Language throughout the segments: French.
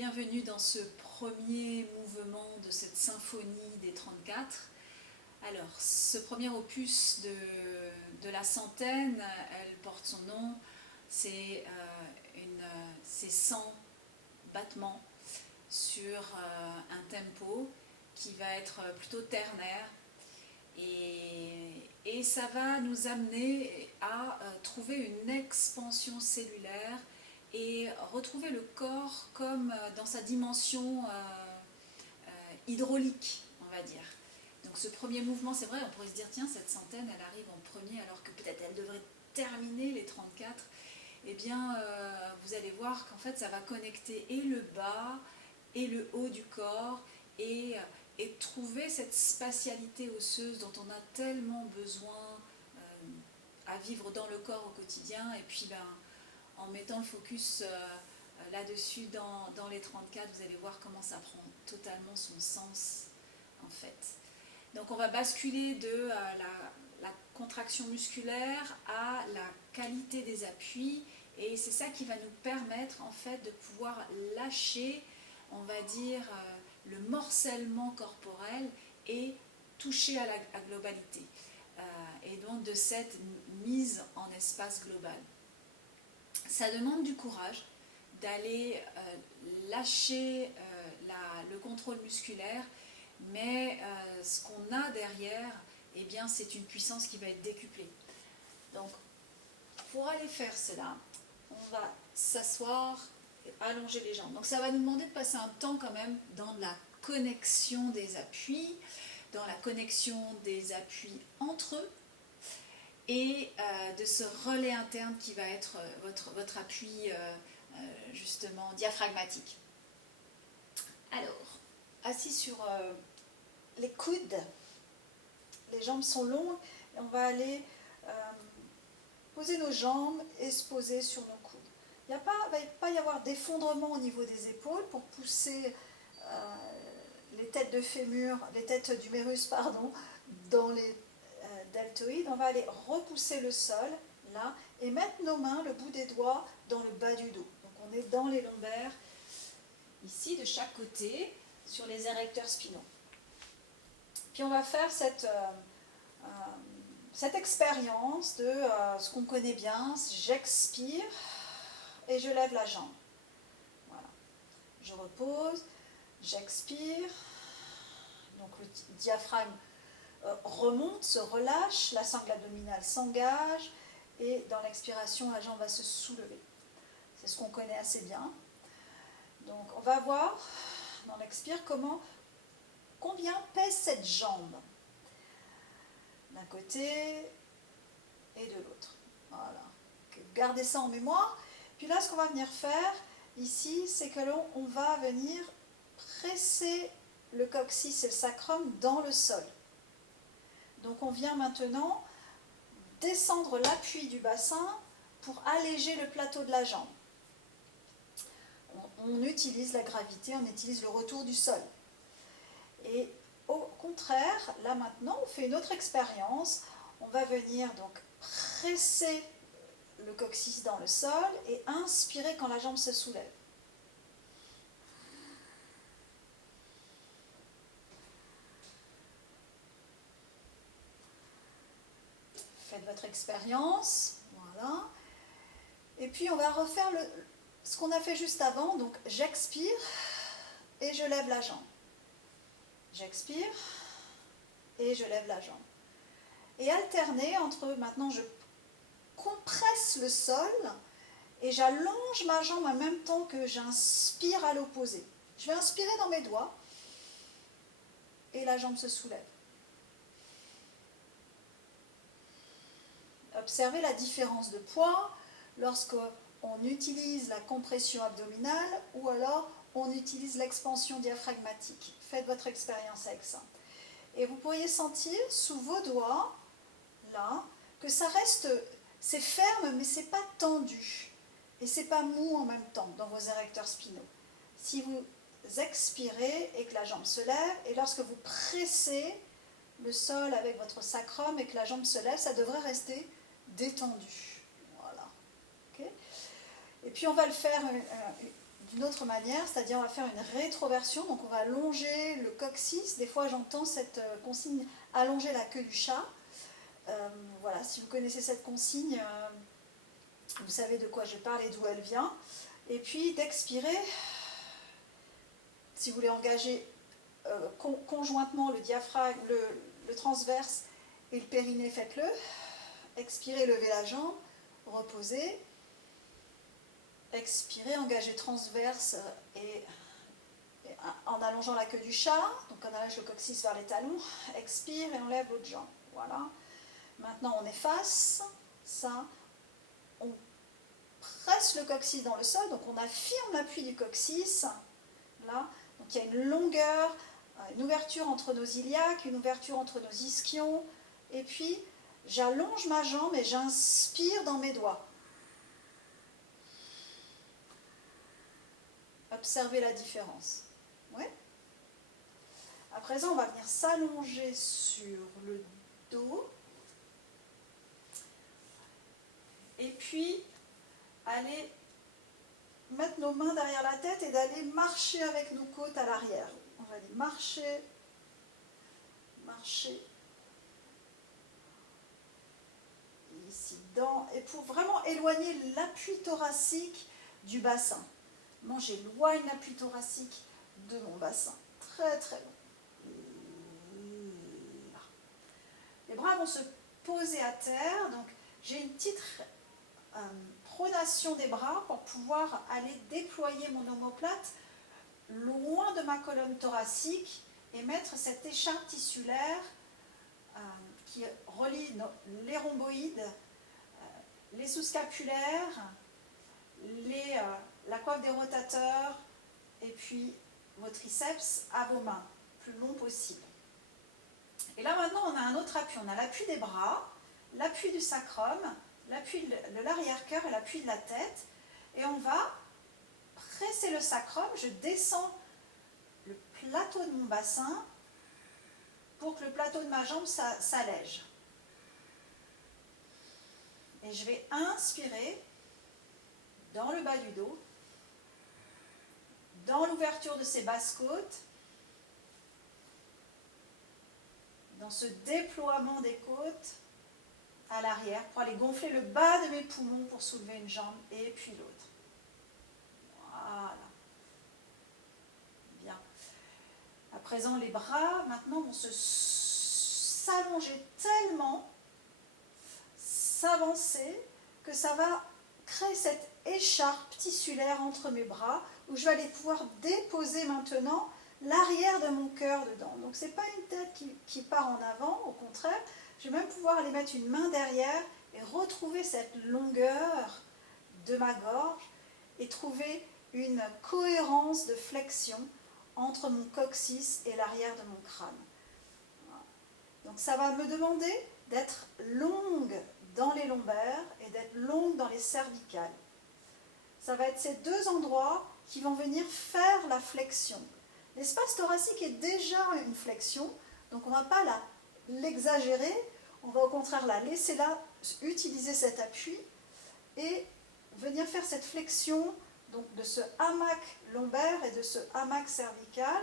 bienvenue dans ce premier mouvement de cette symphonie des 34. Alors, ce premier opus de la centaine, elle porte son nom, c'est 100 battements sur un tempo qui va être plutôt ternaire. Et ça va nous amener à trouver une expansion cellulaire et retrouver le corps comme dans sa dimension hydraulique, on va dire. Donc ce premier mouvement, c'est vrai, on pourrait se dire, tiens, cette centaine, elle arrive en premier alors que peut-être elle devrait terminer les 34. Eh bien, vous allez voir qu'en fait, ça va connecter et le bas et le haut du corps et trouver cette spatialité osseuse dont on a tellement besoin à vivre dans le corps au quotidien. Et puis, en mettant le focus là-dessus dans les 34, vous allez voir comment ça prend totalement son sens, en fait. Donc, on va basculer de la contraction musculaire à la qualité des appuis. Et c'est ça qui va nous permettre, en fait, de pouvoir lâcher, on va dire, le morcellement corporel et toucher à la globalité. Et donc de cette mise en espace global. Ça demande du courage d'aller lâcher le contrôle musculaire, mais ce qu'on a derrière, eh bien, c'est une puissance qui va être décuplée. Donc, pour aller faire cela, on va s'asseoir, allonger les jambes. Donc ça va nous demander de passer un temps quand même dans la connexion des appuis, dans la connexion des appuis entre eux et de ce relais interne qui va être votre appui justement diaphragmatique. Alors, assis sur les coudes, les jambes sont longues et on va aller poser nos jambes et se poser sur nos coudes. Il ne va pas y avoir d'effondrement au niveau des épaules pour pousser les têtes de fémur, les têtes d'humérus, pardon, dans les deltoïdes. On va aller repousser le sol, là, et mettre nos mains, le bout des doigts, dans le bas du dos. Donc on est dans les lombaires, ici, de chaque côté, sur les érecteurs spinaux. Puis on va faire cette expérience de ce qu'on connaît bien, j'expire et je lève la jambe. Voilà. Je repose, j'expire, donc le diaphragme remonte, se relâche, la sangle abdominale s'engage et dans l'expiration, la jambe va se soulever. C'est ce qu'on connaît assez bien. Donc on va voir dans l'expire combien pèse cette jambe d'un côté et de l'autre. Voilà. Gardez ça en mémoire. Puis là, ce qu'on va venir faire ici, c'est que l'on va venir presser le coccyx et le sacrum dans le sol. Donc on vient maintenant descendre l'appui du bassin pour alléger le plateau de la jambe. On utilise la gravité, on utilise le retour du sol. Et au contraire, là maintenant, on fait une autre expérience. On va venir donc presser le coccyx dans le sol et inspirer quand la jambe se soulève. Faites votre expérience, voilà. Et puis on va refaire ce qu'on a fait juste avant, donc j'expire et je lève la jambe. J'expire et je lève la jambe. Et alterner entre, maintenant je compresse le sol et j'allonge ma jambe en même temps que j'inspire à l'opposé. Je vais inspirer dans mes doigts et la jambe se soulève. Observez la différence de poids lorsqu'on utilise la compression abdominale ou alors on utilise l'expansion diaphragmatique. Faites votre expérience avec ça. Et vous pourriez sentir sous vos doigts, là, que ça reste, c'est ferme mais c'est pas tendu. Et c'est pas mou en même temps dans vos érecteurs spinaux. Si vous expirez et que la jambe se lève, et lorsque vous pressez le sol avec votre sacrum et que la jambe se lève, ça devrait rester détendu. Voilà. Okay. Et puis on va le faire d'une autre manière, c'est-à-dire on va faire une rétroversion, donc on va allonger le coccyx. Des fois j'entends cette consigne allonger la queue du chat. Voilà, si vous connaissez cette consigne, vous savez de quoi je parle et d'où elle vient. Et puis d'expirer, si vous voulez engager conjointement le diaphragme, le transverse et le périnée, faites-le. Expirez, levez la jambe, reposez. Expirez, engagez transverse et en allongeant la queue du chat, donc on allège le coccyx vers les talons. Expire et on lève l'autre jambe. Voilà. Maintenant on efface ça. On presse le coccyx dans le sol, donc on affirme l'appui du coccyx. Là, donc il y a une longueur, une ouverture entre nos iliaques, une ouverture entre nos ischions, et puis j'allonge ma jambe et j'inspire dans mes doigts. Observez la différence. Ouais. À présent, on va venir s'allonger sur le dos. Et puis, aller mettre nos mains derrière la tête et d'aller marcher avec nos côtes à l'arrière. On va aller marcher, marcher. Ici, et pour vraiment éloigner l'appui thoracique du bassin. J'éloigne l'appui thoracique de mon bassin. Très très long. Là. Les bras vont se poser à terre. Donc j'ai une petite pronation des bras pour pouvoir aller déployer mon omoplate loin de ma colonne thoracique et mettre cette écharpe tissulaire qui relie les rhomboïdes, les sous-scapulaires, la coiffe des rotateurs et puis vos triceps à vos mains, plus long possible. Et là maintenant on a un autre appui, on a l'appui des bras, l'appui du sacrum, l'appui de l'arrière-cœur et l'appui de la tête, et on va presser le sacrum, je descends le plateau de mon bassin pour que le plateau de ma jambe s'allège. Et je vais inspirer dans le bas du dos, dans l'ouverture de ces basses côtes, dans ce déploiement des côtes à l'arrière pour aller gonfler le bas de mes poumons pour soulever une jambe et puis l'autre. Voilà. Bien. À présent, les bras maintenant vont s'allonger tellement, s'avancer, que ça va créer cette écharpe tissulaire entre mes bras où je vais aller pouvoir déposer maintenant l'arrière de mon cœur dedans. Donc ce n'est pas une tête qui part en avant, au contraire, je vais même pouvoir aller mettre une main derrière et retrouver cette longueur de ma gorge et trouver une cohérence de flexion entre mon coccyx et l'arrière de mon crâne. Voilà. Donc ça va me demander d'être longue dans les lombaires et d'être longue dans les cervicales. Ça va être ces deux endroits qui vont venir faire la flexion. L'espace thoracique est déjà une flexion, donc on ne va pas l'exagérer, on va au contraire la laisser là, utiliser cet appui et venir faire cette flexion donc de ce hamac lombaire et de ce hamac cervical.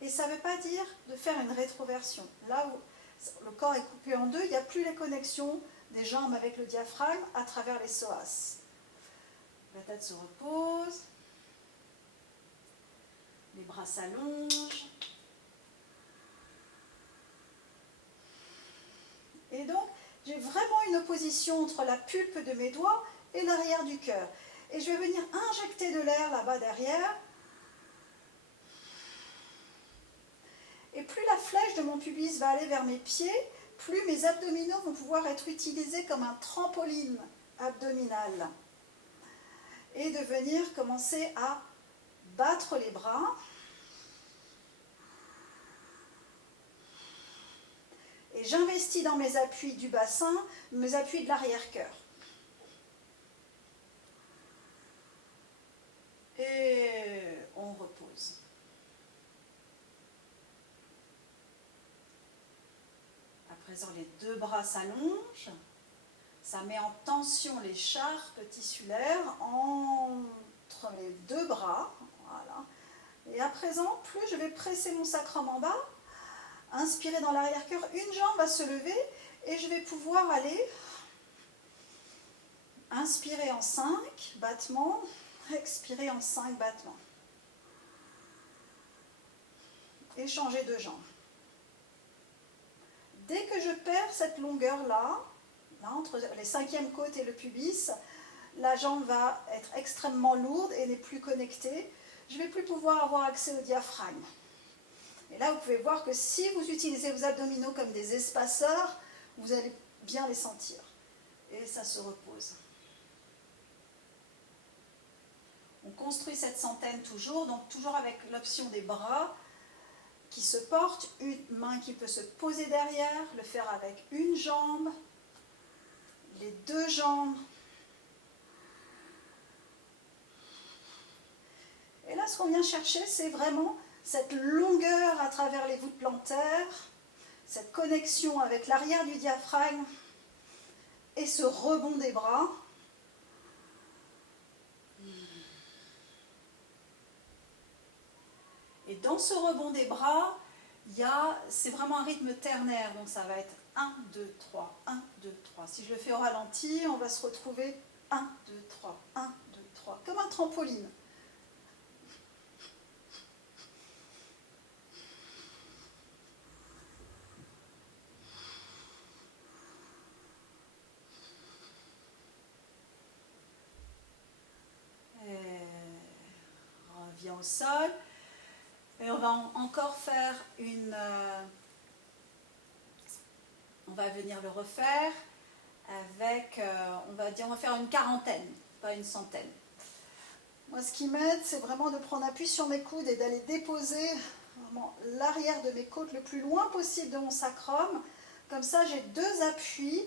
Et ça ne veut pas dire de faire une rétroversion. Là où le corps est coupé en deux, il n'y a plus les connexions des jambes avec le diaphragme à travers les psoas. La tête se repose, les bras s'allongent. Et donc, j'ai vraiment une opposition entre la pulpe de mes doigts et l'arrière du cœur. Et je vais venir injecter de l'air là-bas derrière. Et plus la flèche de mon pubis va aller vers mes pieds, plus mes abdominaux vont pouvoir être utilisés comme un trampoline abdominal. Et de venir commencer à battre les bras. Et j'investis dans mes appuis du bassin, mes appuis de l'arrière-cœur. Et on repose. À présent, les deux bras s'allongent. Ça met en tension l'écharpe tissulaire en entre les deux bras. Voilà. Et à présent, plus je vais presser mon sacrum en bas, inspirer dans l'arrière-cœur, une jambe va se lever et je vais pouvoir aller inspirer en 5 battements, expirer en 5 battements. Et changer de jambe. Dès que je perds cette longueur-là, entre les 5e côtes et le pubis, la jambe va être extrêmement lourde et n'est plus connectée. Je ne vais plus pouvoir avoir accès au diaphragme. Et là, vous pouvez voir que si vous utilisez vos abdominaux comme des espaceurs, vous allez bien les sentir. Et ça se repose. On construit cette centaine toujours, donc toujours avec l'option des bras qui se portent, une main qui peut se poser derrière, le faire avec une jambe, les deux jambes. Et là, ce qu'on vient chercher, c'est vraiment cette longueur à travers les voûtes plantaires, cette connexion avec l'arrière du diaphragme et ce rebond des bras. Et dans ce rebond des bras, c'est vraiment un rythme ternaire, donc ça va être 1, 2, 3, 1, 2, 3. Si je le fais au ralenti, on va se retrouver 1, 2, 3, 1, 2, 3, comme un trampoline. On revient au sol. Et on va encore faire on va venir le refaire avec, on va faire une quarantaine, pas une centaine. Moi, ce qui m'aide, c'est vraiment de prendre appui sur mes coudes et d'aller déposer vraiment l'arrière de mes côtes le plus loin possible de mon sacrum. Comme ça, j'ai 2 appuis,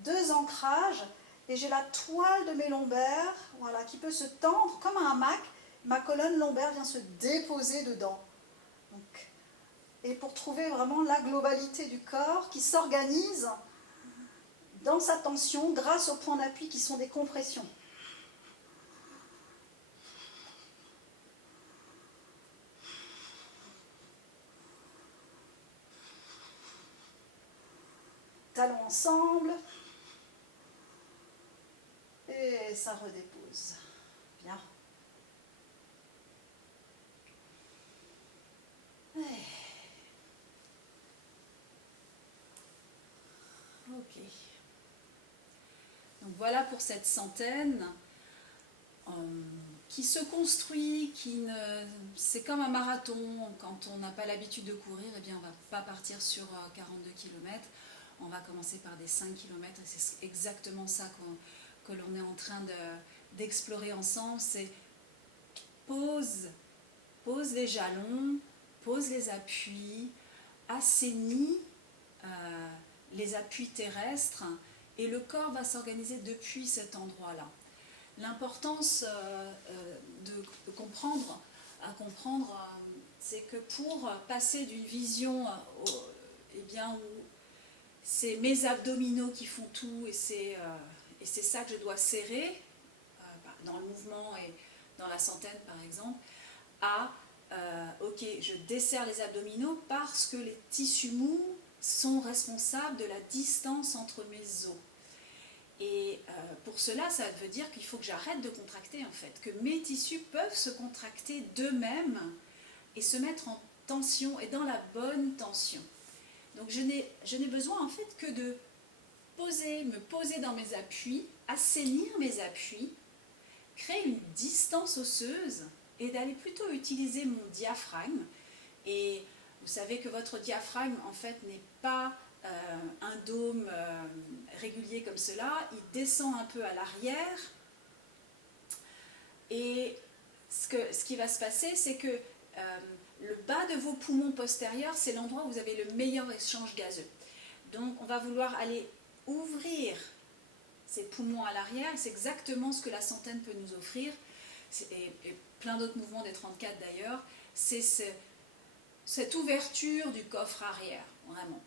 2 ancrages, et j'ai la toile de mes lombaires, voilà, qui peut se tendre comme un hamac. Ma colonne lombaire vient se déposer dedans. Donc, et pour trouver vraiment la globalité du corps qui s'organise dans sa tension grâce aux points d'appui qui sont des compressions. Talons ensemble. Et ça redépose. Bien. Ok. Donc voilà pour cette centaine qui se construit, c'est comme un marathon. Quand on n'a pas l'habitude de courir, eh bien on ne va pas partir sur 42 km. On va commencer par des 5 km et c'est exactement ça que l'on est en train d'explorer ensemble. C'est pose les jalons, pose les appuis, assainit les appuis terrestres et le corps va s'organiser depuis cet endroit-là. L'importance de comprendre, c'est que pour passer d'une vision où c'est mes abdominaux qui font tout et c'est ça que je dois serrer dans le mouvement et dans la centaine par exemple, ok, je desserre les abdominaux parce que les tissus mous sont responsables de la distance entre mes os. Et pour cela, ça veut dire qu'il faut que j'arrête de contracter en fait, que mes tissus peuvent se contracter d'eux-mêmes et se mettre en tension et dans la bonne tension. Donc je n'ai besoin en fait que de me poser dans mes appuis, assainir mes appuis, créer une distance osseuse et d'aller plutôt utiliser mon diaphragme. Et vous savez que votre diaphragme en fait n'est pas un dôme régulier comme cela, il descend un peu à l'arrière et ce qui va se passer, c'est que le bas de vos poumons postérieurs, c'est l'endroit où vous avez le meilleur échange gazeux. Donc on va vouloir aller ouvrir ces poumons à l'arrière, c'est exactement ce que la centaine peut nous offrir, et plein d'autres mouvements des 34 d'ailleurs, c'est cette ouverture du coffre arrière, vraiment.